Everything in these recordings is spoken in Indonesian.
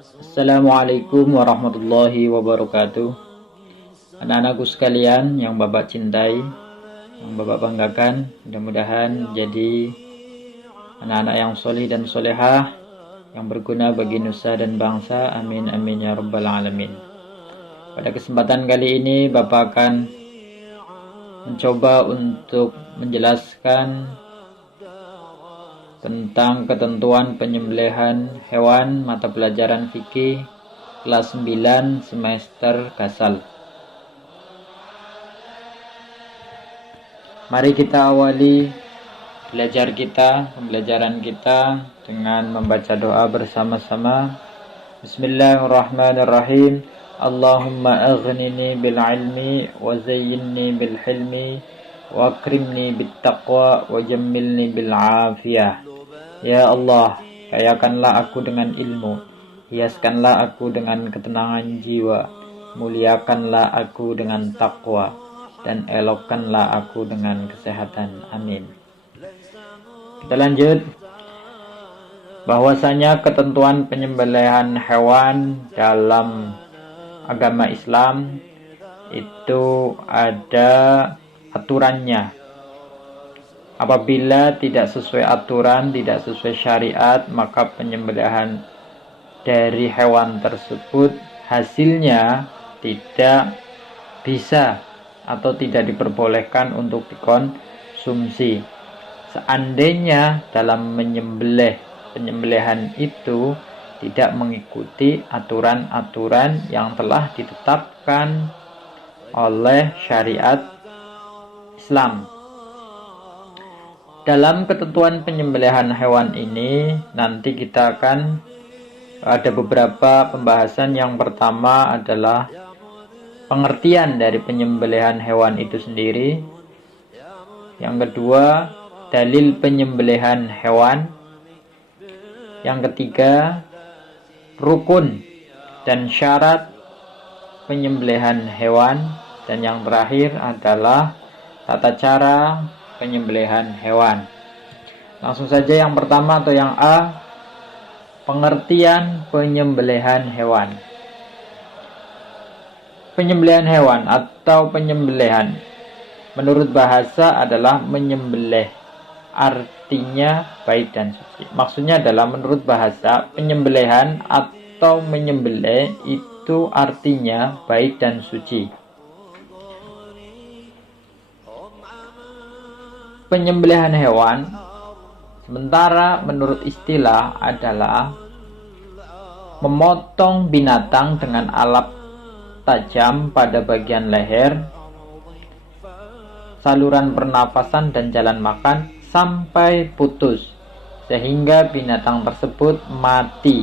Assalamualaikum warahmatullahi wabarakatuh. Anak-anakku sekalian yang Bapak cintai, yang Bapak banggakan, mudah-mudahan jadi anak-anak yang solih dan solehah, yang berguna bagi nusa dan bangsa. Amin amin ya rabbal alamin. Pada kesempatan kali ini Bapak akan mencoba untuk menjelaskan tentang ketentuan penyembelihan hewan mata pelajaran fikih kelas 9 semester Gasal. Mari kita awali pembelajaran kita dengan membaca doa bersama-sama. Bismillahirrahmanirrahim. Allahumma aghnini bil ilmi wa zayyinni bil hilmi wa akrimni bit taqwa wa jammilni bil afiyah. Ya Allah, kayakanlah aku dengan ilmu, hiaskanlah aku dengan ketenangan jiwa, muliakanlah aku dengan takwa, dan elokkanlah aku dengan kesehatan. Amin. Kita lanjut. Bahwasanya ketentuan penyembelihan hewan dalam agama Islam itu ada aturannya. Apabila tidak sesuai aturan, tidak sesuai syariat, maka penyembelihan dari hewan tersebut hasilnya tidak bisa atau tidak diperbolehkan untuk dikonsumsi. Seandainya dalam penyembelihan itu tidak mengikuti aturan-aturan yang telah ditetapkan oleh syariat Islam. Dalam ketentuan penyembelihan hewan ini nanti kita akan ada beberapa pembahasan. Yang pertama adalah pengertian dari penyembelihan hewan itu sendiri. Yang kedua, dalil penyembelihan hewan. Yang ketiga, rukun dan syarat penyembelihan hewan. Dan yang terakhir adalah tata cara penyembelihan hewan. Langsung saja yang pertama atau yang A, pengertian penyembelihan hewan. Penyembelihan hewan atau penyembelihan menurut bahasa adalah menyembelih. Artinya baik dan suci. Maksudnya adalah menurut bahasa penyembelihan atau menyembelih itu artinya baik dan suci. Penyembelihan hewan sementara menurut istilah adalah memotong binatang dengan alat tajam pada bagian leher, saluran pernapasan dan jalan makan sampai putus sehingga binatang tersebut mati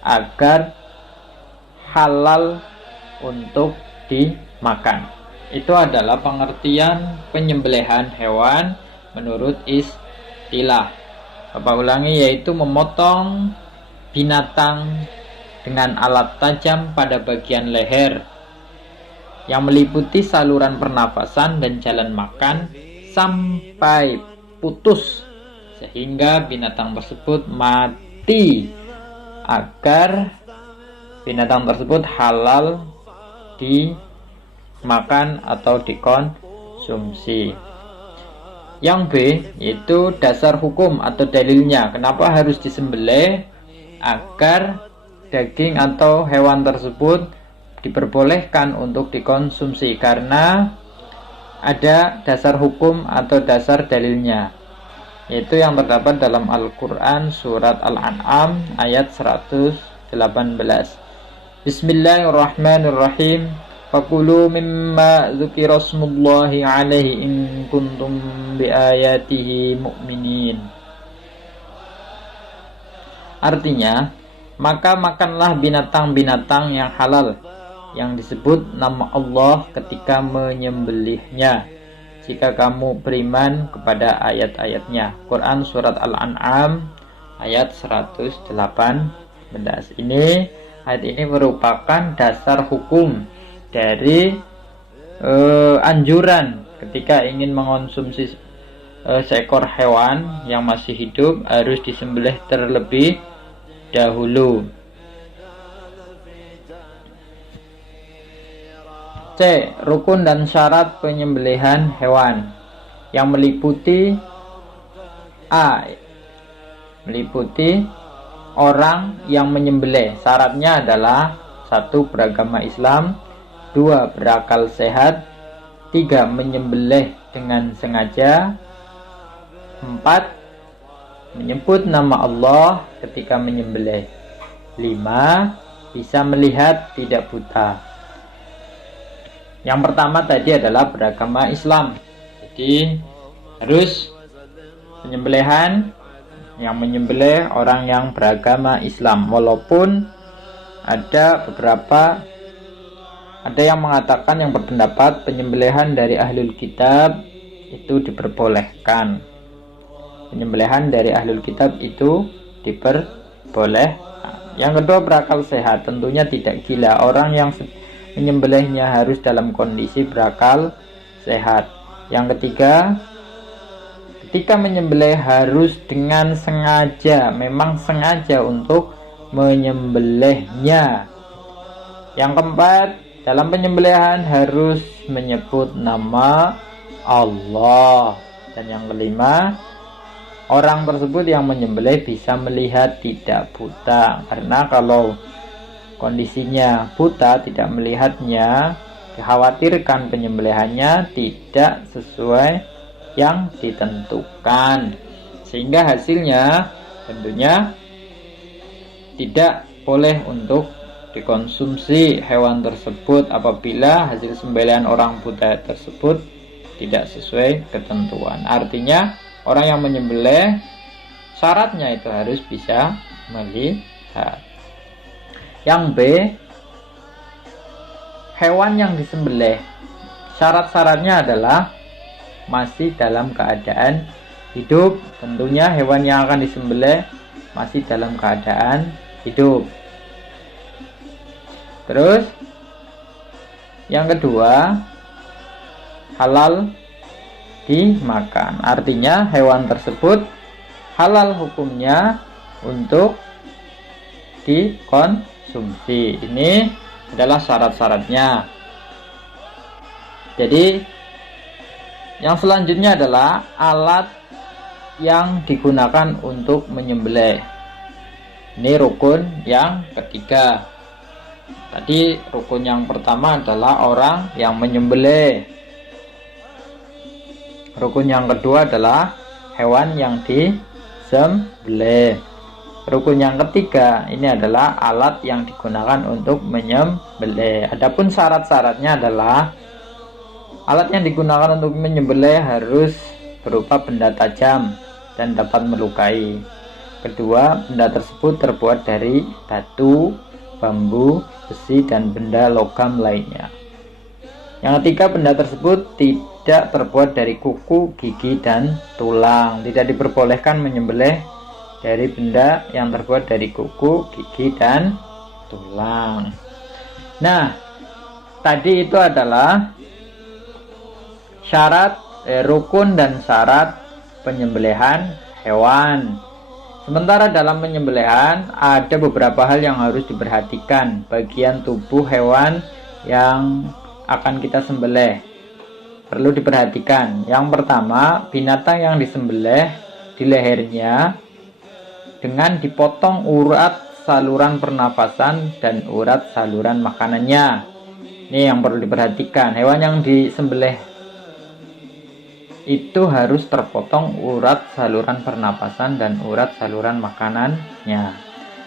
agar halal untuk dimakan. Itu adalah pengertian penyembelihan hewan menurut istilah. Bapak ulangi, yaitu memotong binatang dengan alat tajam pada bagian leher yang meliputi saluran pernapasan dan jalan makan sampai putus sehingga binatang tersebut mati agar binatang tersebut halal dimakan atau dikonsumsi. Yang B yaitu dasar hukum atau dalilnya. Kenapa harus disembelih? Agar daging atau hewan tersebut diperbolehkan untuk dikonsumsi, karena ada dasar hukum atau dasar dalilnya, yaitu yang terdapat dalam Al-Quran surat Al-An'am ayat 118. Bismillahirrahmanirrahim. Fakulu mimma dzukira smullahi alaihi in kuntum biayatihi mu'minin. Artinya, maka makanlah binatang-binatang yang halal yang disebut nama Allah ketika menyembelihnya, jika kamu beriman kepada ayat-ayatnya. Quran surat Al-An'am ayat 118. Ayat ini merupakan dasar hukum dari anjuran ketika ingin mengonsumsi seekor hewan yang masih hidup harus disembelih terlebih dahulu. C. Rukun dan syarat penyembelihan hewan yang meliputi A. Meliputi orang yang menyembelih. Syaratnya adalah 1. Beragama Islam, 2. Berakal sehat, 3. Menyembelih dengan sengaja, 4. Menyebut nama Allah ketika menyembelih, 5. Bisa melihat, tidak buta. Yang pertama tadi adalah beragama Islam. Jadi harus penyembelihan yang menyembelih orang yang beragama Islam. Walaupun ada yang mengatakan, yang berpendapat penyembelihan dari ahlul kitab itu diperbolehkan. Penyembelihan dari ahlul kitab itu diperbolehkan. Yang kedua, berakal sehat. Tentunya tidak gila. Orang yang menyembelihnya harus dalam kondisi berakal sehat. Yang ketiga, ketika menyembelih harus dengan sengaja. Memang sengaja untuk menyembelihnya. Yang keempat, dalam penyembelihan harus menyebut nama Allah. Dan yang kelima, orang tersebut yang menyembelih bisa melihat, tidak buta. Karena kalau kondisinya buta, tidak melihatnya, dikhawatirkan penyembelihannya tidak sesuai yang ditentukan, sehingga hasilnya tentunya tidak boleh untuk dikonsumsi hewan tersebut apabila hasil sembelihan orang buta tersebut tidak sesuai ketentuan. Artinya orang yang menyembelih syaratnya itu harus bisa melihat. Yang B, hewan yang disembelih syarat-syaratnya adalah masih dalam keadaan hidup. Tentunya hewan yang akan disembelih masih dalam keadaan hidup. Terus yang kedua, halal dimakan. Artinya hewan tersebut halal hukumnya untuk dikonsumsi. Ini adalah syarat-syaratnya. Jadi yang selanjutnya adalah alat yang digunakan untuk menyembelih. Ini rukun yang ketiga. Tadi rukun yang pertama adalah orang yang menyembelih. Rukun yang kedua adalah hewan yang disembelih. Rukun yang ketiga ini adalah alat yang digunakan untuk menyembelih. Adapun syarat-syaratnya adalah alat yang digunakan untuk menyembelih harus berupa benda tajam dan dapat melukai. Kedua, benda tersebut terbuat dari batu, bambu, besi, dan benda logam lainnya. Yang ketiga, benda tersebut tidak terbuat dari kuku, gigi, dan tulang. Tidak diperbolehkan menyembelih dari benda yang terbuat dari kuku, gigi, dan tulang. Nah, tadi itu adalah syarat rukun dan syarat penyembelihan hewan. Sementara dalam penyembelihan ada beberapa hal yang harus diperhatikan bagian tubuh hewan yang akan kita sembelih. Perlu diperhatikan. Yang pertama, binatang yang disembelih di lehernya dengan dipotong urat saluran pernafasan dan urat saluran makanannya. Ini yang perlu diperhatikan. Hewan yang disembelih itu harus terpotong urat saluran pernapasan dan urat saluran makanannya.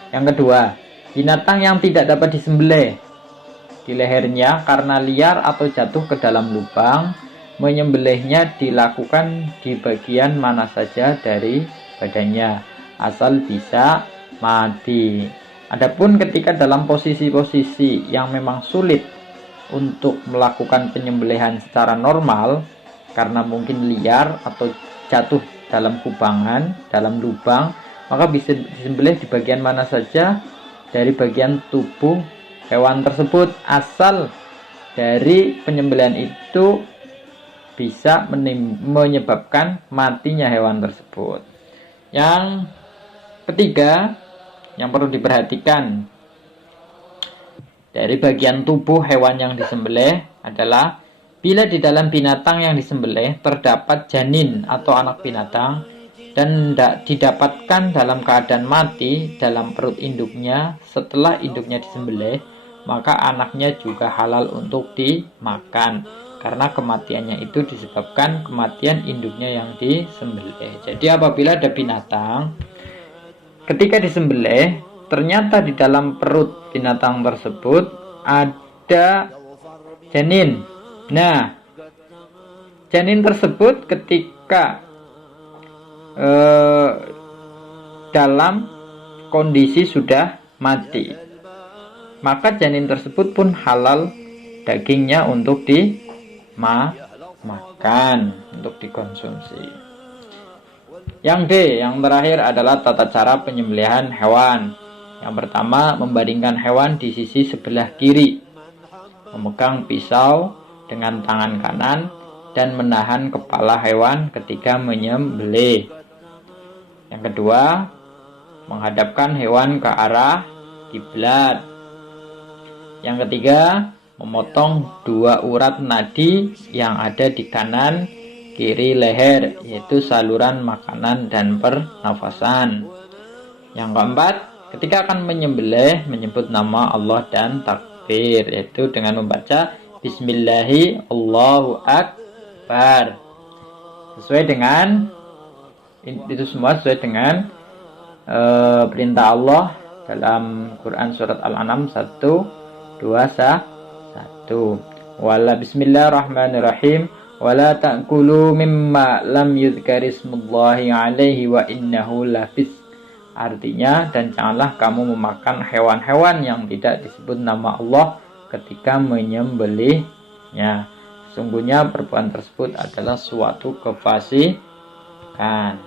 Yang kedua, binatang yang tidak dapat disembelih di lehernya karena liar atau jatuh ke dalam lubang, menyembelihnya dilakukan di bagian mana saja dari badannya, asal bisa mati. Adapun ketika dalam posisi-posisi yang memang sulit untuk melakukan penyembelihan secara normal, karena mungkin liar atau jatuh dalam kubangan, dalam lubang, maka bisa disembelih di bagian mana saja dari bagian tubuh hewan tersebut, asal dari penyembelihan itu bisa menyebabkan matinya hewan tersebut. Yang ketiga yang perlu diperhatikan, dari bagian tubuh hewan yang disembelih adalah bila di dalam binatang yang disembelih terdapat janin atau anak binatang dan tidak didapatkan dalam keadaan mati dalam perut induknya setelah induknya disembelih, maka anaknya juga halal untuk dimakan karena kematiannya itu disebabkan kematian induknya yang disembelih. Jadi apabila ada binatang ketika disembelih ternyata di dalam perut binatang tersebut ada janin. Nah, janin tersebut ketika dalam kondisi sudah mati, maka janin tersebut pun halal dagingnya untuk dimakan, untuk dikonsumsi. Yang D, yang terakhir adalah tata cara penyembelihan hewan. Yang pertama, membandingkan hewan di sisi sebelah kiri, memegang pisau dengan tangan kanan dan menahan kepala hewan ketika menyembelih. Yang kedua, menghadapkan hewan ke arah kiblat. Yang ketiga, memotong 2 urat nadi yang ada di kanan kiri leher, yaitu saluran makanan dan pernafasan. Yang keempat, ketika akan menyembelih menyebut nama Allah dan takbir, yaitu dengan membaca Bismillahi Allahu Akbar. Sesuai dengan itu semua sesuai dengan perintah Allah dalam Quran surat Al-An'am 1:2:1. Wala bismillahirrahmanirrahim wala ta'kulu mimma lam yudhkarismullahi alaihi wa innahu lafis. Artinya, dan janganlah kamu memakan hewan-hewan yang tidak disebut nama Allah ketika menyembelihnya. Sungguhnya perbuatan tersebut adalah suatu kefasikan.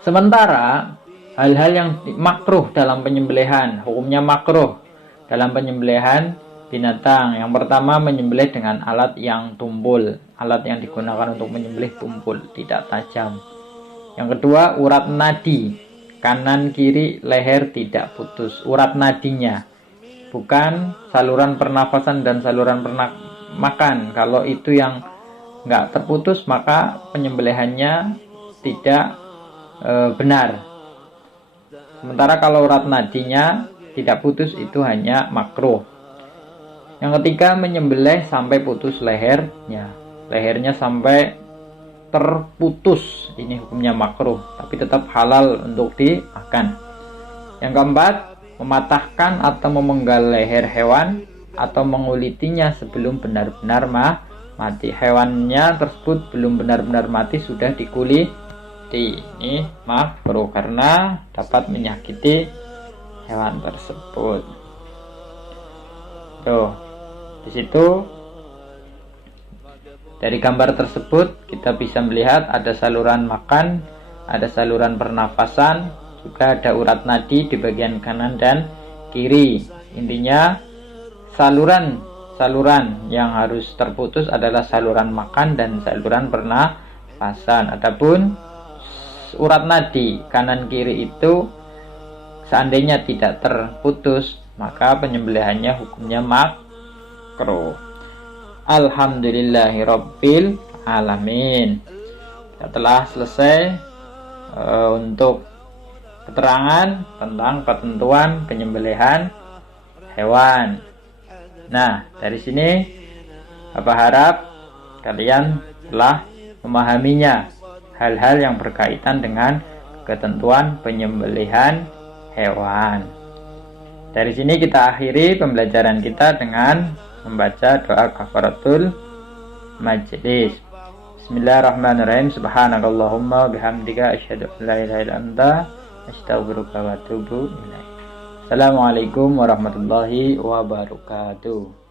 Sementara hal-hal yang makruh dalam penyembelihan, hukumnya makruh dalam penyembelihan binatang. Yang pertama, menyembelih dengan alat yang tumpul. Alat yang digunakan untuk menyembelih tumpul, tidak tajam. Yang kedua, urat nadi kanan kiri leher tidak putus. Urat nadinya, bukan saluran pernafasan dan saluran makan. Kalau itu yang nggak terputus, maka penyembelihannya tidak benar. Sementara kalau urat nadinya tidak putus, itu hanya makruh. Yang ketiga, menyembelih sampai putus lehernya. Lehernya sampai terputus, ini hukumnya makruh, tapi tetap halal untuk dimakan. Yang keempat, mematahkan atau memenggal leher hewan atau mengulitinya sebelum benar-benar mati. Hewannya tersebut belum benar-benar mati, sudah dikuliti. Ini makruh karena dapat menyakiti hewan tersebut. Tuh, di situ dari gambar tersebut kita bisa melihat ada saluran makan, ada saluran pernafasan, juga ada urat nadi di bagian kanan dan kiri. Intinya saluran yang harus terputus adalah saluran makan dan saluran pernafasan. Adapun urat nadi kanan kiri itu seandainya tidak terputus, maka penyembelihannya hukumnya makruh. Alhamdulillahirabbil alamin. Kita telah selesai untuk keterangan tentang ketentuan penyembelihan hewan. Nah, dari sini Bapak harap kalian telah memahaminya, hal-hal yang berkaitan dengan ketentuan penyembelihan hewan. Dari sini kita akhiri pembelajaran kita dengan membaca doa kafaratul majlis. Bismillahirrahmanirrahim. Subhanakallahumma bihamdika asyhadu an la ilaha illa anta astaghfiruka wa atubu ilaik. Assalamualaikum warahmatullahi wabarakatuh.